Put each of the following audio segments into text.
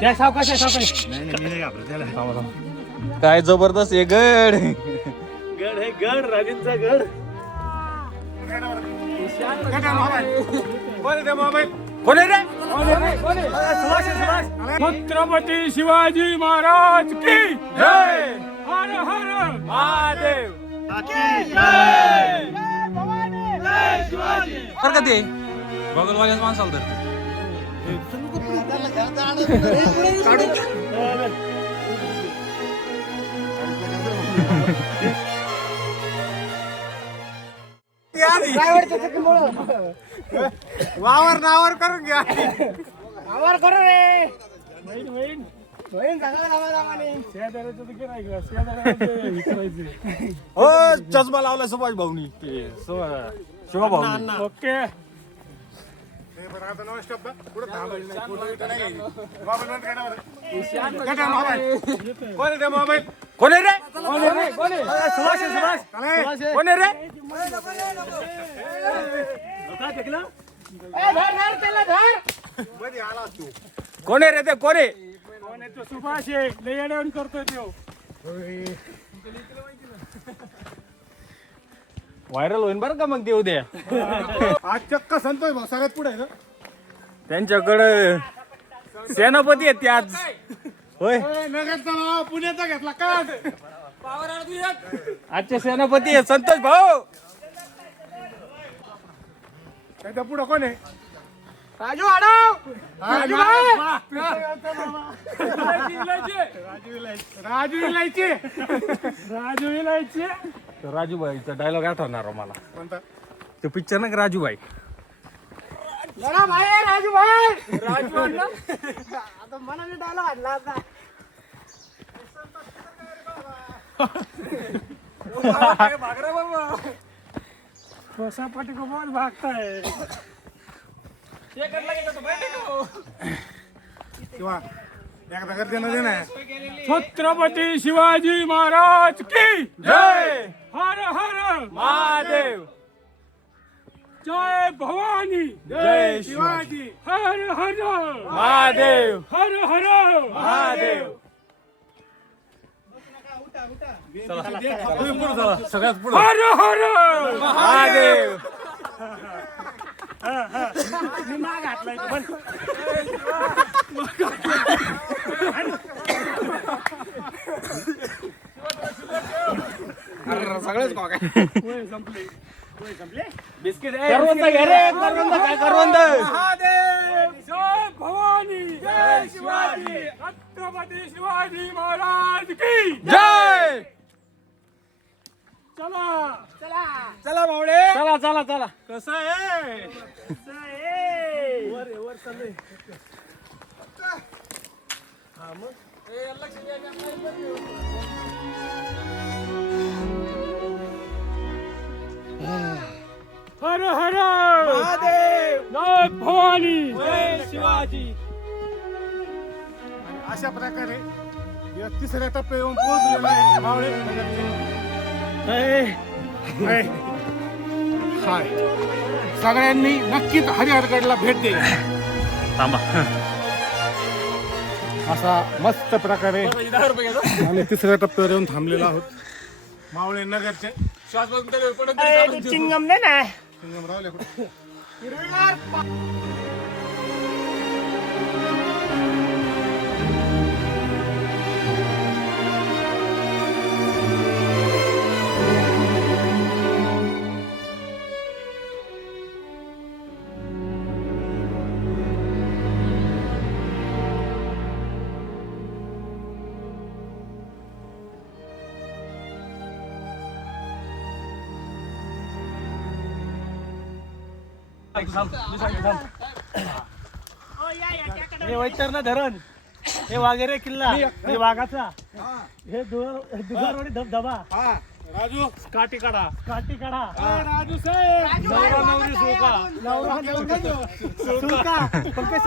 त्या सावकाश काय जबरदस्त आहे गड. गड हे गड राजेंचा गड. कोण रे? छत्रपती शिवाजी महाराज की जय. हर हर महादेव. बरं का ते बगलवाल्याच माणसाला तर वावर नावर करून घ्या. वावर करू रे. हो चष्मा लावला सुभाष भाऊनी शिवा भाऊ. ओके. कोण रे? कोण रे? कोण रे ते? कोण आहे? सुभाष आहे. लय अडवण करतोय तो. व्हायरल होईन बरं का मग ते उद्या. आज चक्क संतोष भाऊ सगळ्यात पुढे आहे. त्यांच्याकडं सेनापती आहेत ते आज. होय नगरचा नाव पुण्याचा घेतला का? आजचे सेनापती आहे संतोष भाऊ. त्याच्या पुढे कोण आहे? राजू आडव. राजू इलायचे. राजूबाईचा डायलॉग आठवणार मला. कोणता? तो पिक्चर ना राजूबाई. लढा भाई राजू भाई. राजू आता मनाने डायलॉग आणला आता. कसा पाठी को बहुत भागता है. छत्रपती शिवाजी महाराज की जय. हर हर महादेव. जय भवानी. जय शिवाजी. हर हर महादेव. हर हर महादेव. सगळ्यात पुढे हर हर महादेव. मी माग घातलाय पण सगळेच संपले. बिस्किट करवंद घे रे. करवंद काय करवंद. महादेव. जय भवानी. जय शिवाजी. छत्रपती शिवाजी महाराज की जय. चला चला चला भावडे. चला चला चला. कसं आहे? वर चाललंय. हर हर महादेव. जय भवानी. जय शिवाजी. अशा प्रकारे या तिसऱ्या टप्प्यात येऊन पोहोचलेला आहे भावडे. हाय सगळ्यांनी नक्कीच हरिहरगडला भेट द्या. थांबा. असा मस्त प्रकारे आम्ही तिसऱ्या टप्प्यावर येऊन थांबलेलो आहोत. मावळे नगरचे चिंगम नाही ना. चिंगम रावले कुठे? हे वैतरणा धरण. हे वाघेरे किल्ला. हे वाघाचा. हे दुधारवाडी धबधबा. राजू काटीकडा. काटीकडा. राजू साहेब. नवरा नवरी सुका. नवरा सुका. पंकज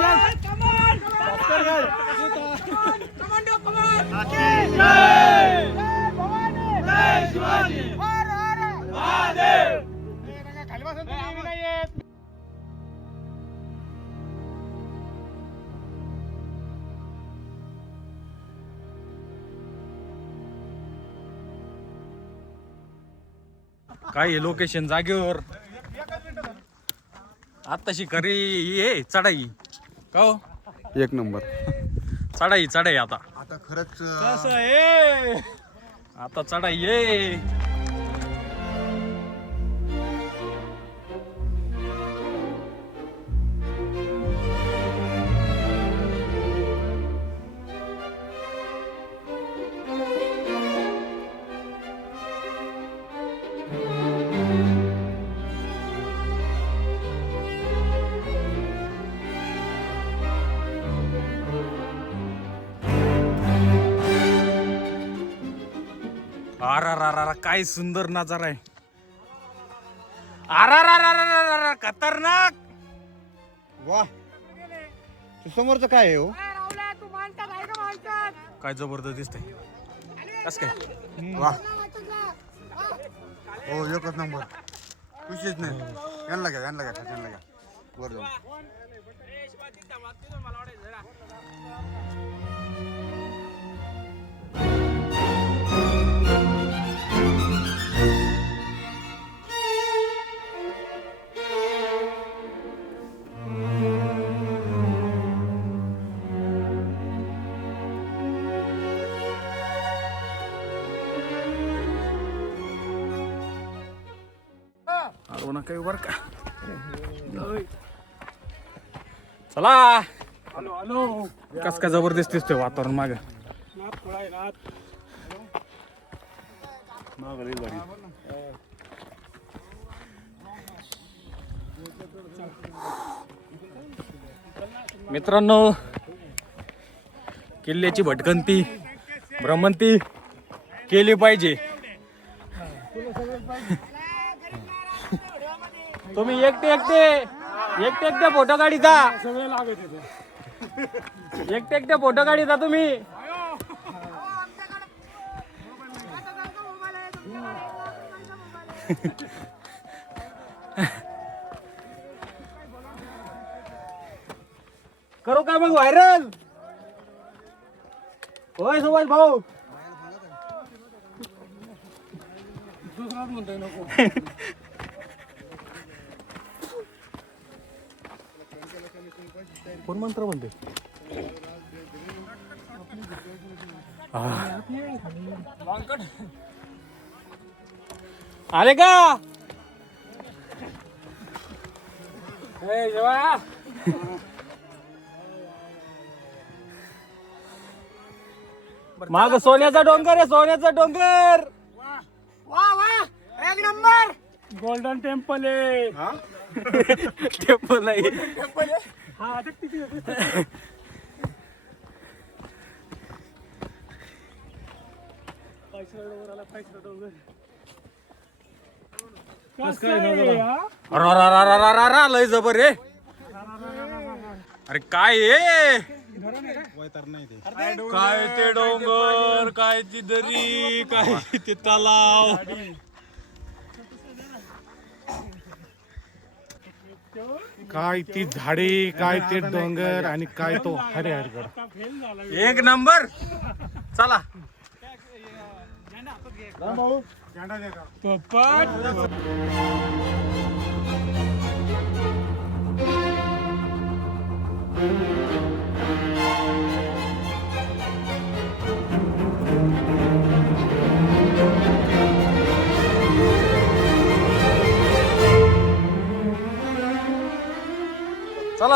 काय लोकेशन जागेवर आत्ताशी खरी ये चढाई का हो? एक नंबर. चढाई आता खरंच कसं आहे आता चढाई ये. अरा काय सुंदर नजारा आहे. अरा खतरनाक. वा, समोरचं काय आहे हो? काय जबरदस्त दिसतंय. कस काय वा, हो एकच नंबर. विशेष नाही. यांना घ्या वर जाऊन. आलो ना काही वर का. चला हॅलो कस काय जबरदस्त दिसतोय वातावरण माग. नाथ थोडा आहे नाथ मागली बरी. मित्रांनो किल्ल्याची भटकंती भ्रमंती केली पाहिजे. तुम्ही एकटे फोटो काढीचा. सगळे लागत होते. एकटे फोटो काढीचा तुम्ही. करू काय मग व्हायरल. होय सुभाष भाऊ. दुसराच म्हणतोय नको. कोण मंत्र म्हणते. आले का. माग सोन्याचा डोंगर आहे. सोन्याचा डोंगर. एक नंबर. गोल्डन टेम्पल आहे. टेम्पल आहे. हा किती लय जबर रे. अरे काय आहे. काय ते डोंगर काय ती दरी काय ते तलाव. काय ती झाडे काय ते डोंगर आणि काय तो हरिहरगड. एक नंबर. चला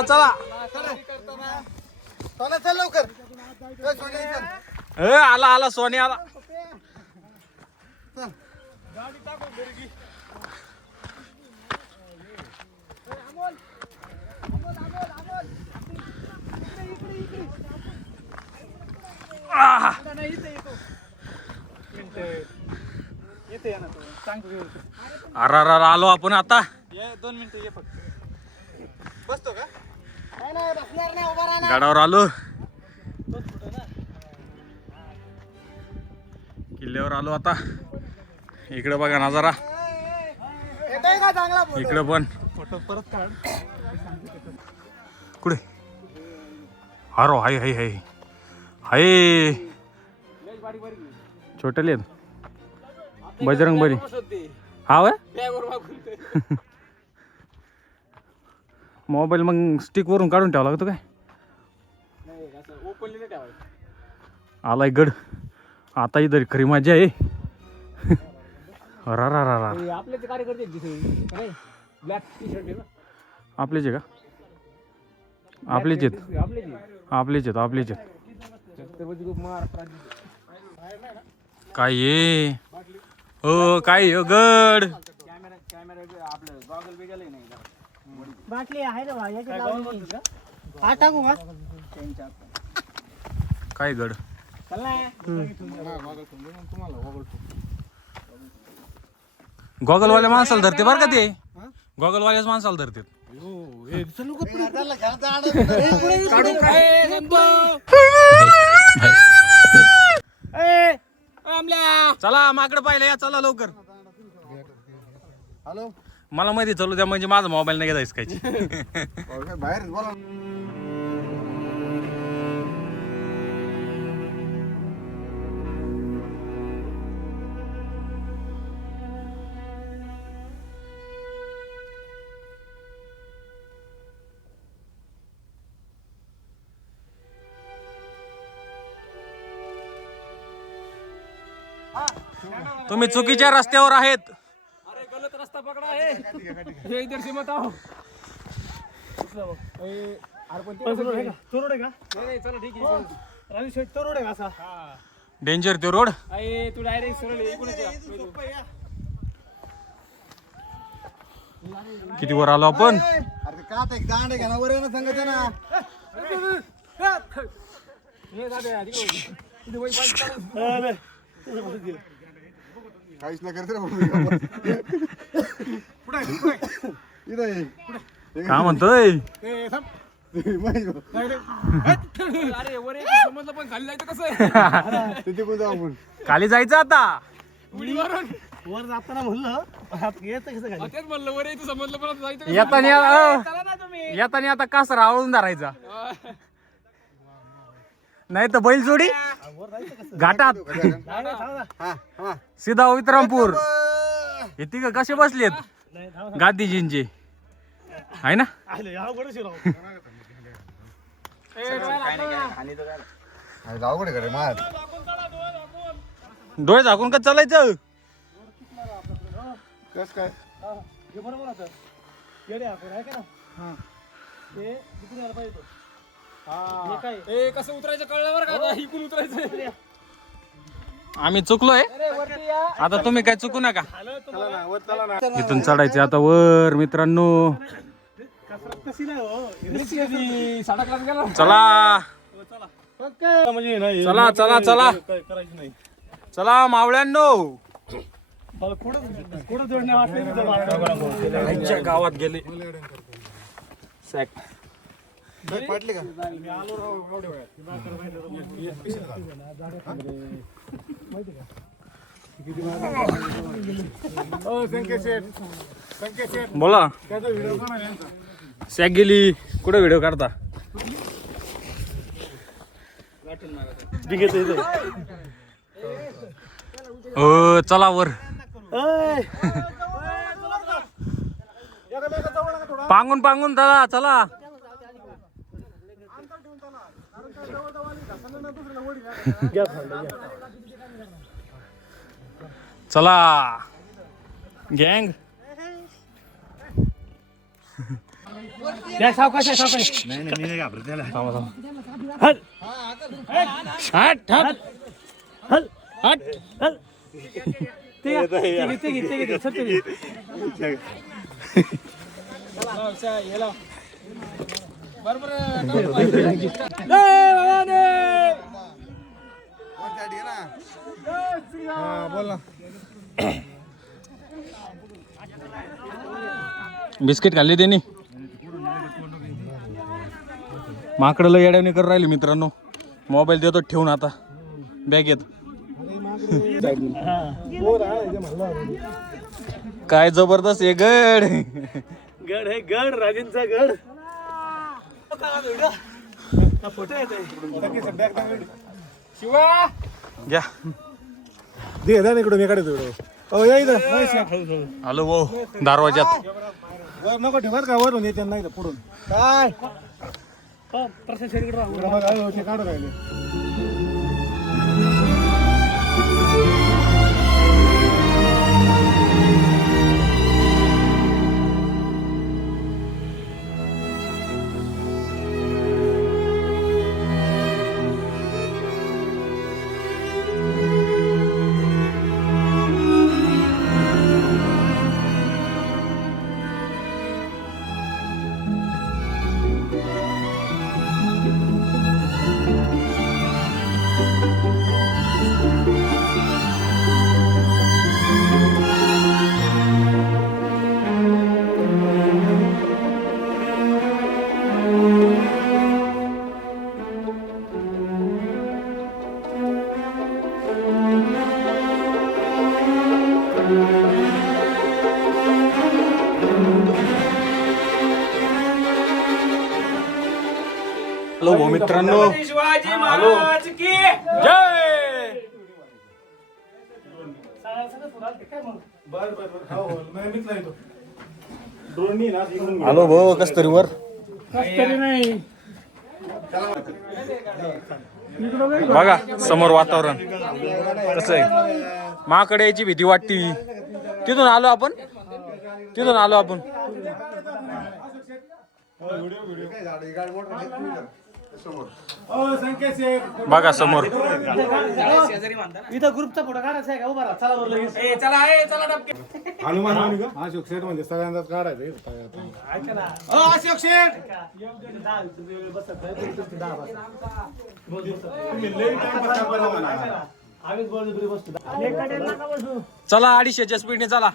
चला चला चल लवकर. आला आला सोने आला. अरे आलो आपण आता. 2 मिनिटं ये फक्त. बसतो का? गडावर आलो. किल्ल्यावर आलो आता. इकडे बघा नजारा. इकडे पण फोटो परत काढ. कुठे हारो हाय हाय हाय हाय छोटले बजरंग बली हा वय मोबाईल मग स्टिक वरून काढून ठेवावा लागतो काय आलाय गड आता इधर खरी मजा आहे रा रा रा रा आपले कार्यकर्ते ब्लॅक टी शर्ट आपलेच आहे का आपलेच आहेत आपलेच आहेत आपलेच आहेत काय ये हो काय हो गड बाटली आहे ना भाई हा टाकू का काय गड गॉगलवाल्या माणसाला धरते बरं का ते गॉगलवाल्याच माणसाला धरते चला माकडं पाहिलं या चला लवकर हॅलो मला माहिती चालू द्या म्हणजे माझा मोबाईल नाही घ्यायचं कायची बाहेर बोला तुम्ही चुकीच्या रस्त्यावर आहेत गलत रस्ता पकडा है ये इधर से मत आओ तोरोड आहे का नाही चला ठीक आहे राजू शेट तोरोड आहे असा डेंजर तो रोड अरे तू डायरेक्ट सरळ इकडूनच या किती वर आलो आपण अरे का ते दांड घ्या ना वर येणं सांगते ना हे दादा तिकडे वही पाणी काहीच नाही करते काय म्हणतोय अरे वर समजलं पण खाली जायचं कसं आहे तिथे पण जाऊ आपण खाली जायचं आता वर जाताना म्हणलं येतं कसं खाली तेच म्हणलं वर यायचं समजलं पण जायचं येताना आता कासर आवळून धरायचा नाही तर बैल जोडी घाटात सीधा वित्रामपूर येते का कसे बसलेत गांधीजींचे आहे ना अवघड करे मार डोळे झाकून का चालायचं कस काय बरोबर आता येडे आपण आहे का ना ते तिकडून यायला पाहिजे हा काय ए कसं उतरायचं कळलं बरं का आता इकडून उतरायचं आम्ही चुकलोय आता तुम्ही काय चुकू नका इथून चढायचे आता वर मित्रांनो चला चला चला चला चला मावळ्यांनो गावात गेले पटली का बोला सॅक गेली कुठे व्हिडिओ काढता हो चला वर पांगून पांगून चला चला चला गँग सावकाश सावकाश नाही घाबरत त्याला हल हट हट हल हट हल ते सत्य बोल ना बिस्किट खाल्ली त्यांनी माकडं येड्याने कर राहिली मित्रांनो मोबाईल देतो ठेवून आता बॅगेत काय जबरदस्त आहे गड गड हे गड राजेंचा गड फोटो येत शिवा घ्या दे इकडून मी काढतो आलो भाऊ दरवाजात. नको ठेवर का वरून येते नाही पुढून काय काढू राहिले. हॅलो भाऊ मित्रांनो, शिवाजी महाराज की जय. हॅलो भाऊ कस तरी वर बघा समोर वातावरण कसं आहे. माकडे यायची भीती वाटती. तिथून आलो आपण. बघा समोर इथं ग्रुपचा फोटो काढायचा आहे का? उभा राहा, चला बरं लगेच. चला डबके. हनुमान अशोक शेठ म्हणजे सगळ्यांनाच काढायचं. ऐका ना अशोक शेठ चला 250च्या स्पीडने चला.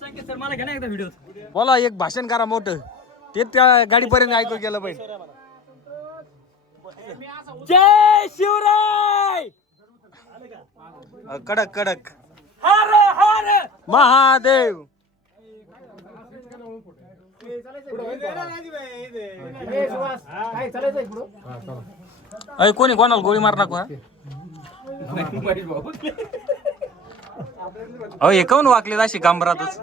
संकेत सर मला घ्या ना एकदा व्हिडिओ. बोला एक भाषण करा मोठं. ते त्या गाडीपर्यंत ऐकू गेलं पाहिजे. जय शिवराय. कडक कडक हर हर महादेव. अय कोणी कोणाला गोळी मार नको. अहो हे काऊन वाकले अशी गांभरातच.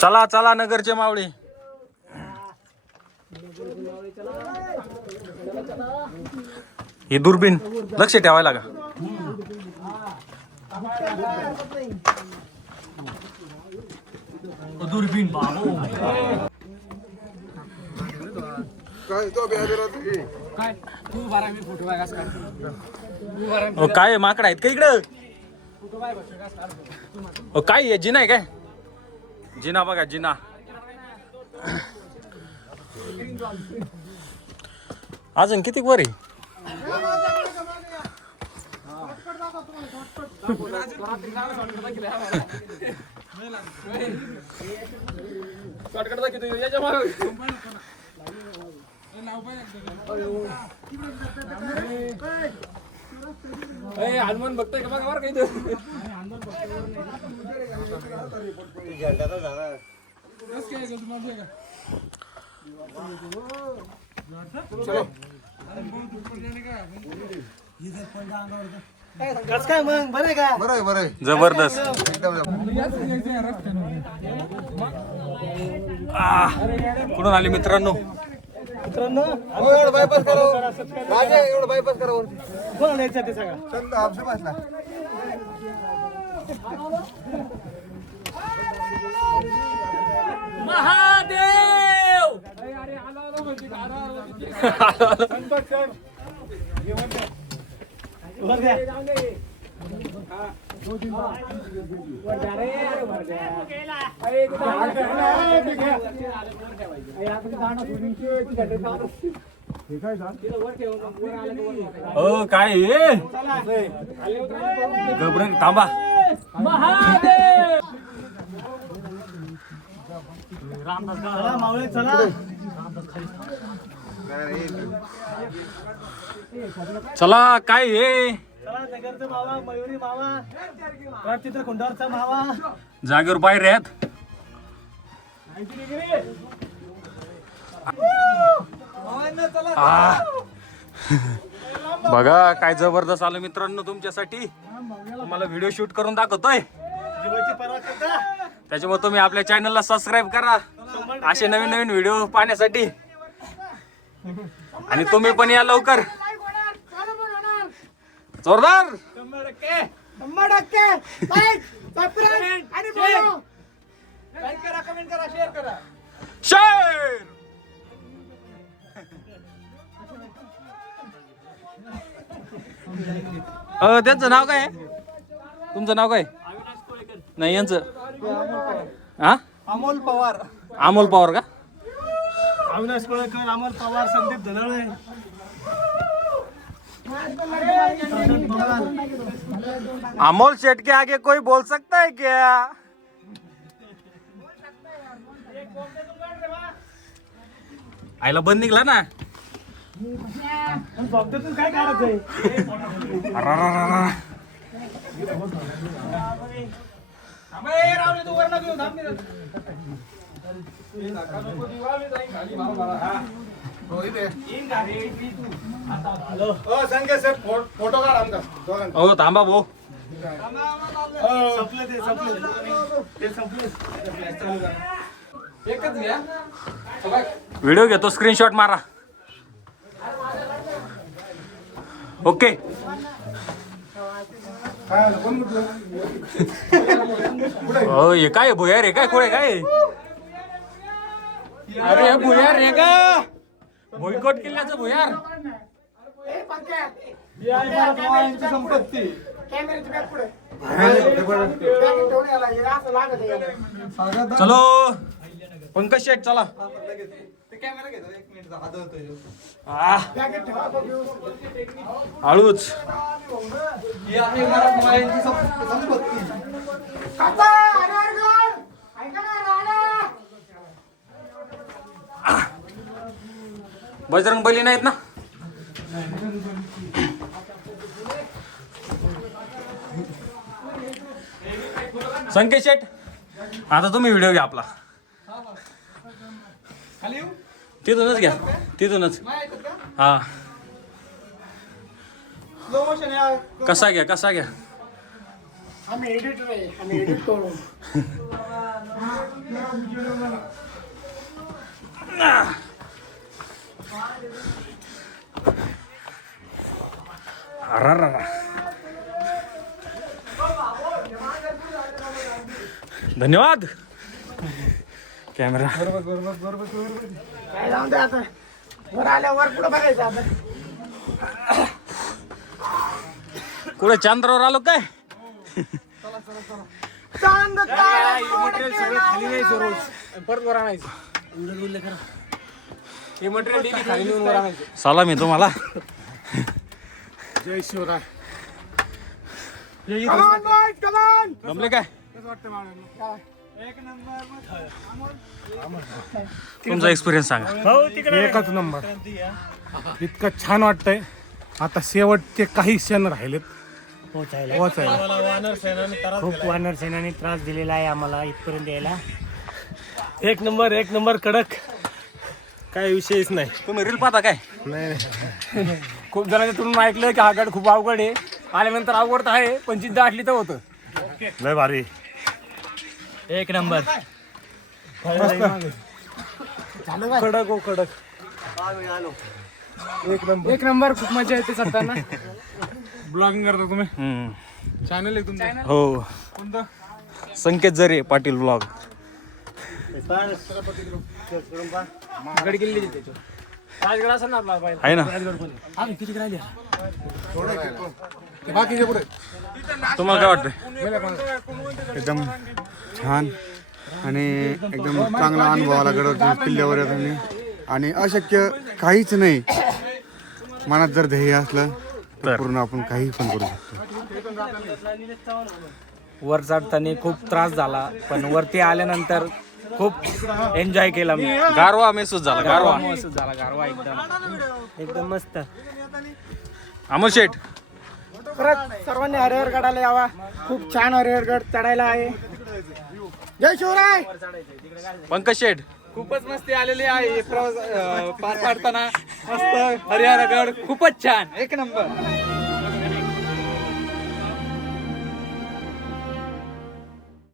चला चला नगरचे मावळे. ही दुर्बीन लक्ष ठेवायला का. दुर्बीन बाबू. काय तू बारा मी फोटो बघा. काय माकड आहेत का इकडं. काय आहे जिना आहे काय. जिना बघा जिना. अजून किती वर आहे. हनुमान बघतोय का बघा काही. काय मग बरं का? बरं जबरदस्त. कुठून आले मित्रांनो. एवढं बायपास करा वरती. कोण यायचं ते सगळं चंद हापसे बसला. महादेव. हो काय घबरण थांबा. महादेव. चला मावळे चला. चला काय हे. चला नगरचा मावा, मयुरी मावा, चित्रकुंडावरचा मावा. जागेवर बाहेर आहेत. बघा काय जबरदस्त आलं मित्रांनो तुमच्यासाठी. तुम्हाला व्हिडिओ शूट करून दाखवतोय. जीवाची पर्वा करता. त्याच्यामुळे तुम्ही आपल्या चॅनलला सबस्क्राईब करा असे नवीन नवीन व्हिडिओ पाहण्यासाठी. आणि तुम्ही पण या लवकर. जोरदार शेअर. त्यांचं नाव काय आहे? तुमचं नाव काय? नाही यांचं हा अमोल पवार. अमोल पवार का? अविनाश कोळेकर, अमोल पवार, संदीप धनाळे. अमोल शेट के आगे कोई बोल सकता है क्या? आईला बंद निघला ना. बघतातून काय काढायचंय? फोटो काढ आमचा हो थांबा भाऊ. संपलं ते संपलं. एकच घ्या. व्हिडिओ घेतो स्क्रीनशॉट मारा. ओके. हो हे काय भुयार आहे काय कोळे काय? अरे भुयार रे का? भुईकोट किल्ल्याचं भुयार. संपत्ती. चलो पंकज शेठ चला. हळूच. बजरंग बली नाहीत ना? संकेत शेठ आता तुम्ही व्हिडिओ घ्या आपला. तिथूनच घ्या तिथूनच. हा कसा घ्या कसा घ्या. आम्ही एडिटर आहे. आम्ही एडिट करू. धन्यवाद. कॅमेरा काय जाऊन दे आता. वर आल्यावर पुढे बघायचं आता. कुठे चंद्रावर आलो काय? चांद परत वर आणायचं. हे मटेरियल डेली खाली नेऊन वर आणायचं. सलाम आहे तुम्हाला. जय शिवराय. जमले काय? तुमचा एक्सपिरियन्स सांगा. एकच नंबर. इतकं छान वाटतंय. आता शेवटचे काही क्षण राहिलेत पोहोचायला. खूप वानर सेनाने त्रास दिलेला आहे आम्हाला इथपर्यंत यायला. एक नंबर कडक. काय विषयच नाही. तुम्ही रील पाहता काय? नाही खूप जणांच्या तरुण ऐकलं की हा गड खूप अवघड आहे. आल्यानंतर अवघड तर आहे पण जिद्द असली तर होतं. लय भारी. एक नंबर. कडक हो कडक. एक नंबर. खूप मजा येते चढताना. ब्लॉगिंग करता तुम्ही? चॅनल आहे तुमचं? हो संकेत जरे पाटील ब्लॉग. गड किल्ले त्याच्यावर. राजगड असं ना आपला पाहिजे. आहे ना? आम्ही किती राहिले? बाकीचे पुढे तुम्हाला काय वाटतं? एकदम छान आणि एकदम चांगला अनुभव आला गडावर किल्ल्यावर येताना. आणि अशक्य काहीच नाही. मनात जर ध्येय असलं तर पूर्ण आपण काही पण करू शकतो. वर चढताना खूप त्रास झाला पण वरती आल्यानंतर खूप एन्जॉय केला मी. गारवा महसूस झाला. गारवा महसूस झाला. गारवा एकदम मस्त. अमोल शेठ परत सर्वांनी हरिहर गडाला यावा. खूप छान हरिहर गड चढायला आहे. जय शिवराय. पंकज शेठ खूपच मस्ती आलेली आहे प्रवास पार पाडताना. मस्त हरिहरगड खूपच छान एक नंबर